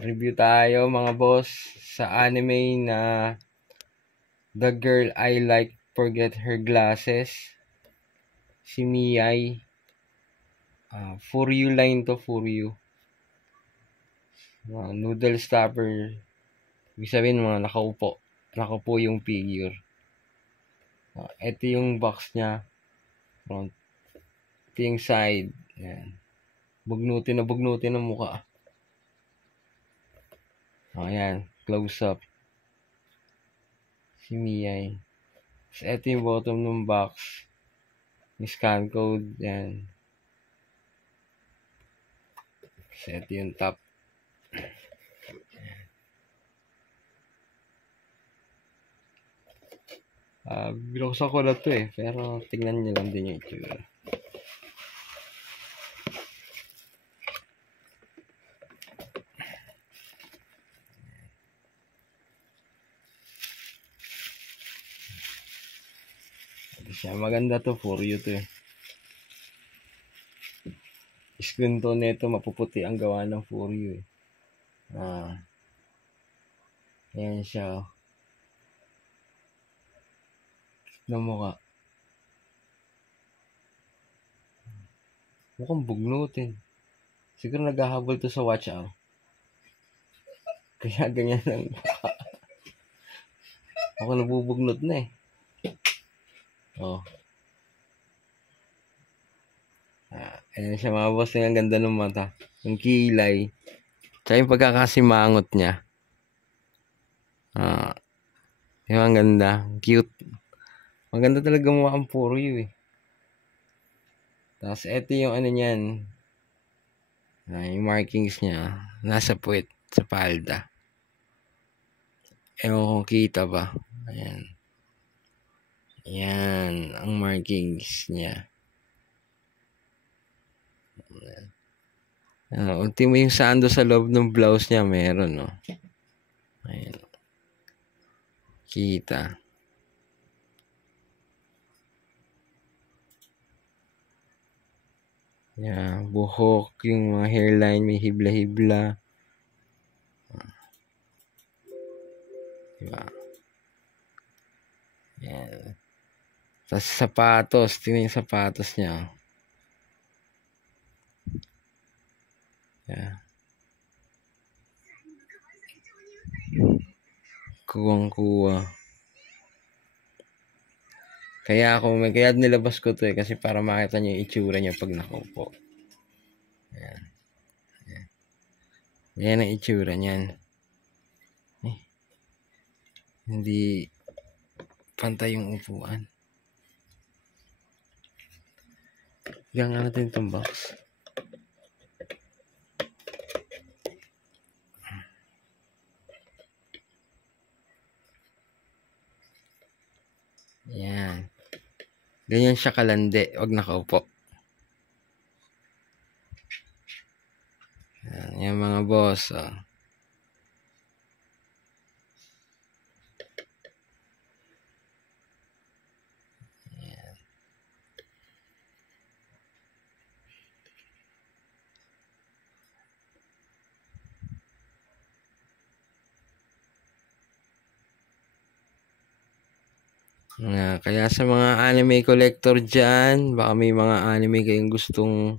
Review tayo mga boss sa anime na The Girl I Like Forget Her Glasses. Si Miyai. For You line to for you. Noodle stopper. Ibig sabihin mga nakaupo. Nakaupo yung figure. Ito yung box niya. Front. Ito yung side. Ayan. Bugnutin ang mukha. Ayan. Close up. Si Miyai. So, ito yung bottom ng box. Yung scan code. Ayan. So, ito yung top. Binuksan ko na to pero tingnan nyo lang din yung itsura. Siya, maganda to, for you to Screen tone nito mapuputi ang gawa ng for you Ayan siya na mukha. Mukhang bugnutin. Siguro naghahabol to sa watch hour. Kaya ganyan lang. Ako nabubugnot na Ayan siya mga boss. Ang ganda ng mata. Yung kilay. Tsaka yung pagkakasimangot niya. Yung ang ganda. Cute. Maganda talaga mukha ang puro yun Tapos eto yung ano niyan. Yung markings niya. Nasa puwet. Sa palda. Ewan kung kita ba. Ayan. Ayan. Ang markings niya. Ultimo yung sando sa loob ng blouse niya. Meron Ayan. Kita. Yan, buhok, yung mga hairline, may hibla-hibla. Diba? Yan. Tapos sapatos, tingnan yung sapatos niya. Yan. Kuwang-kuwa. Kaya nilabas ko to kasi para makita niyo yung itsura niya pag nakaupo. Ayan. Ayan. Ayan ang itsura niyan. Hindi pantay yung upuan. Hanggang natin itong box. Ayan. Ganyan siya kalandi. Huwag nakaupo. Yan mga boss. Kaya sa mga anime collector dyan, baka may mga anime kayong gustong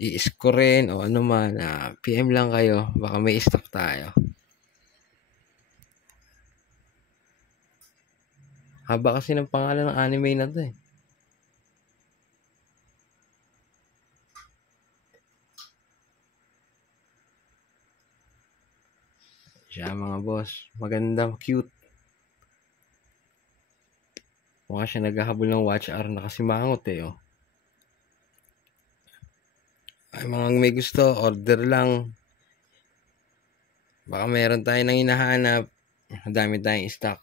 i-scorein o ano man, PM lang kayo, baka may stock tayo. Haba kasi ng pangalan ng anime na to Siya mga boss, maganda, cute. Mukha siya naghahabol ng watch hour na kasi mangot Ay mga may gusto, order lang. Baka meron tayo nang hinahanap. Madami tayong stock.